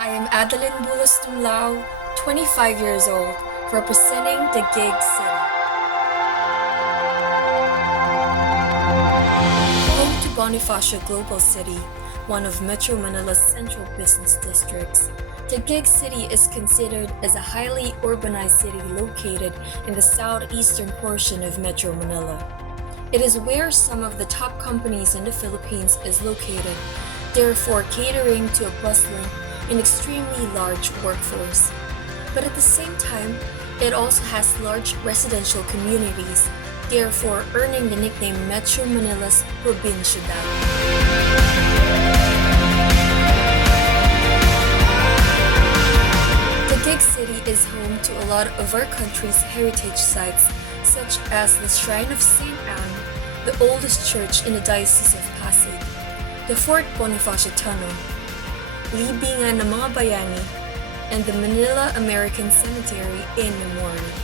I am Adeline Bulos Tumlao, 25 years old, representing the Gig City. Home to Bonifacio Global City, one of Metro Manila's central business districts. The Gig City is considered as a highly urbanized city located in the southeastern portion of Metro Manila. It is where some of the top companies in the Philippines is located, therefore catering to a bustling and extremely large workforce. But at the same time, it also has large residential communities, therefore earning the nickname Metro Manila's Provincia Daw. The Gig City is home to a lot of our country's heritage sites, such as the Shrine of St. Anne, the oldest church in the Diocese of Pasig, the Fort Bonifacio Tunnel, Libingan ng mga Bayani, and the Manila American Cemetery in Memorial.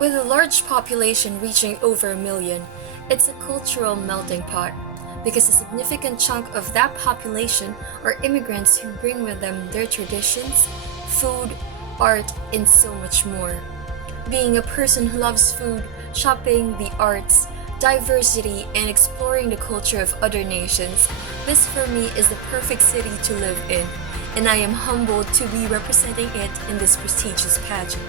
With a large population reaching over 1 million, it's a cultural melting pot because a significant chunk of that population are immigrants who bring with them their traditions, food, art, and so much more. Being a person who loves food, shopping, the arts, diversity, and exploring the culture of other nations, this for me is the perfect city to live in, and I am humbled to be representing it in this prestigious pageant.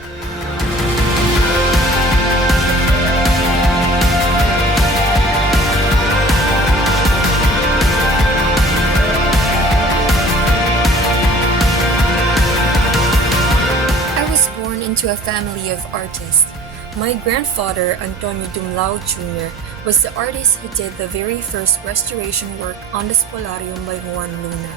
I was born into a family of artists. My grandfather, Antonio Dumlao Jr., was the artist who did the very first restoration work on the Spolarium by Juan Luna.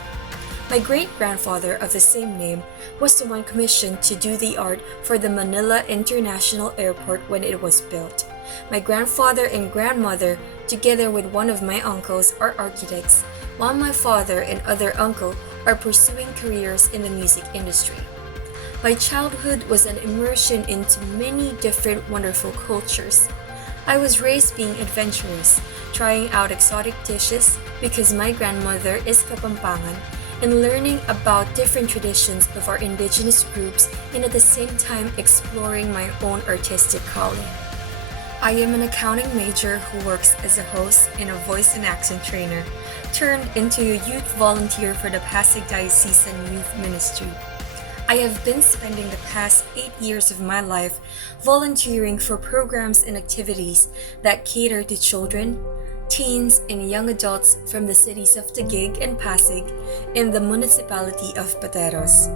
My great-grandfather of the same name was the one commissioned to do the art for the Manila International Airport when it was built. My grandfather and grandmother, together with one of my uncles, are architects, while my father and other uncle are pursuing careers in the music industry. My childhood was an immersion into many different wonderful cultures. I was raised being adventurous, trying out exotic dishes because my grandmother is Kapampangan, and learning about different traditions of our indigenous groups, and at the same time exploring my own artistic calling. I am an accounting major who works as a host and a voice and accent trainer, turned into a youth volunteer for the Pasig Diocesan Youth Ministry. I have been spending the past 8 years of my life volunteering for programs and activities that cater to children, teens, and young adults from the cities of Taguig and Pasig in the municipality of Pateros,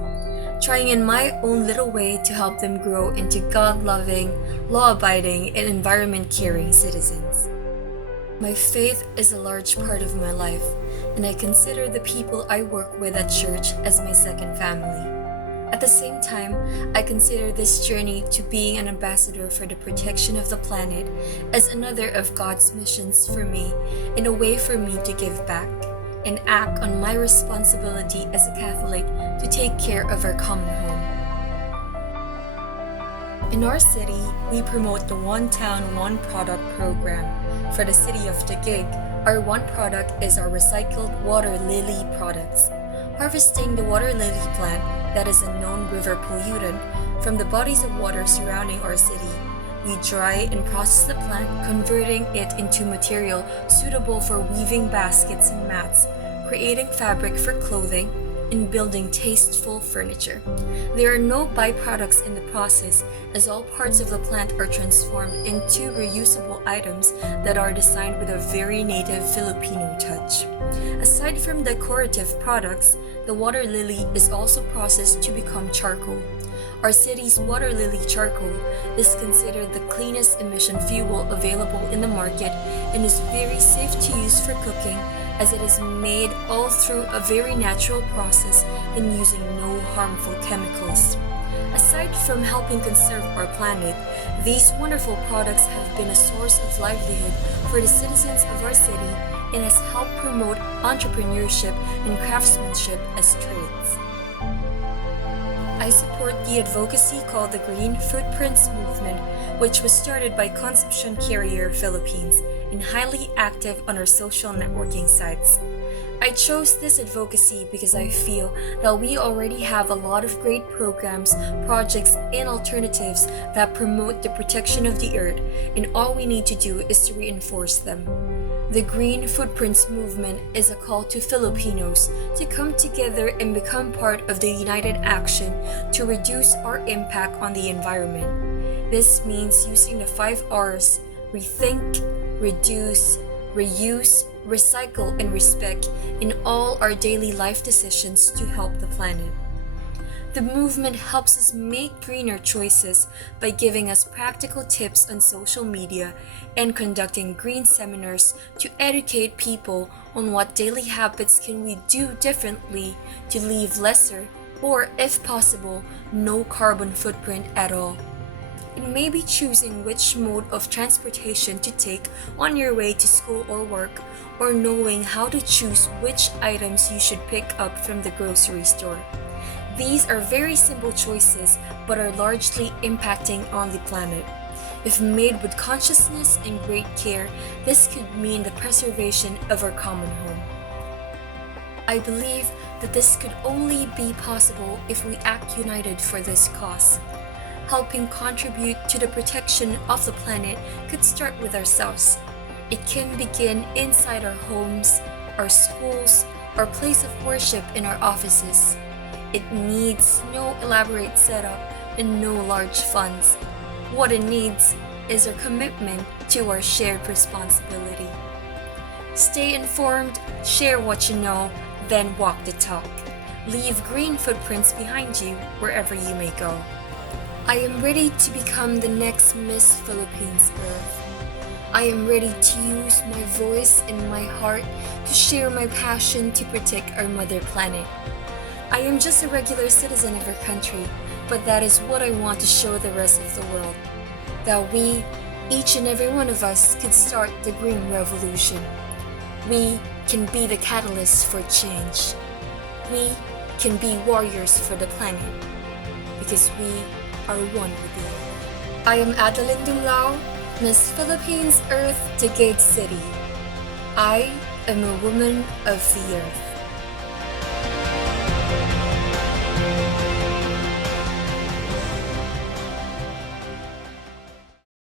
trying in my own little way to help them grow into God-loving, law-abiding, and environment-caring citizens. My faith is a large part of my life, and I consider the people I work with at church as my second family. At the same time, I consider this journey to being an ambassador for the protection of the planet as another of God's missions for me, and a way for me to give back and act on my responsibility as a Catholic to take care of our common home. In our city, we promote the One Town, One Product program. For the city of Taguig, our one product is our recycled water lily products. Harvesting the water lily plant, that is a known river pollutant, from the bodies of water surrounding our city. We dry and process the plant, converting it into material suitable for weaving baskets and mats, creating fabric for clothing, and building tasteful furniture. There are no byproducts in the process, as all parts of the plant are transformed into reusable items that are designed with a very native Filipino touch. Aside from decorative products, the water lily is also processed to become charcoal. Our city's water lily charcoal is considered the cleanest emission fuel available in the market and is very safe to use for cooking, as it is made all through a very natural process and using no harmful chemicals. Aside from helping conserve our planet, these wonderful products have been a source of livelihood for the citizens of our city and has helped promote entrepreneurship and craftsmanship as trades. I support the advocacy called the Green Footprints Movement, which was started by Consumption Carrier Philippines and highly active on our social networking sites. I chose this advocacy because I feel that we already have a lot of great programs, projects, and alternatives that promote the protection of the earth, and all we need to do is to reinforce them. The Green Footprints Movement is a call to Filipinos to come together and become part of the united action to reduce our impact on the environment. This means using the 5 Rs: rethink, reduce, reuse, recycle, and respect in all our daily life decisions to help the planet. The movement helps us make greener choices by giving us practical tips on social media and conducting green seminars to educate people on what daily habits can we do differently to leave lesser or, if possible, no carbon footprint at all. It may be choosing which mode of transportation to take on your way to school or work, or knowing how to choose which items you should pick up from the grocery store. These are very simple choices but are largely impacting on the planet. If made with consciousness and great care, this could mean the preservation of our common home. I believe that this could only be possible if we act united for this cause. Helping contribute to the protection of the planet could start with ourselves. It can begin inside our homes, our schools, our place of worship, and our offices. It needs no elaborate setup and no large funds. What it needs is our commitment to our shared responsibility. Stay informed, share what you know, then walk the talk. Leave green footprints behind you wherever you may go. I am ready to become the next Miss Philippines Earth. I am ready to use my voice and my heart to share my passion to protect our mother planet. I am just a regular citizen of our country, but that is what I want to show the rest of the world. That we, each and every one of us, could start the green revolution. We can be the catalyst for change. We can be warriors for the planet, because we are one with the earth. I am Adeline Dumlao, Miss Philippines Earth, Taguig City. I am a woman of the earth.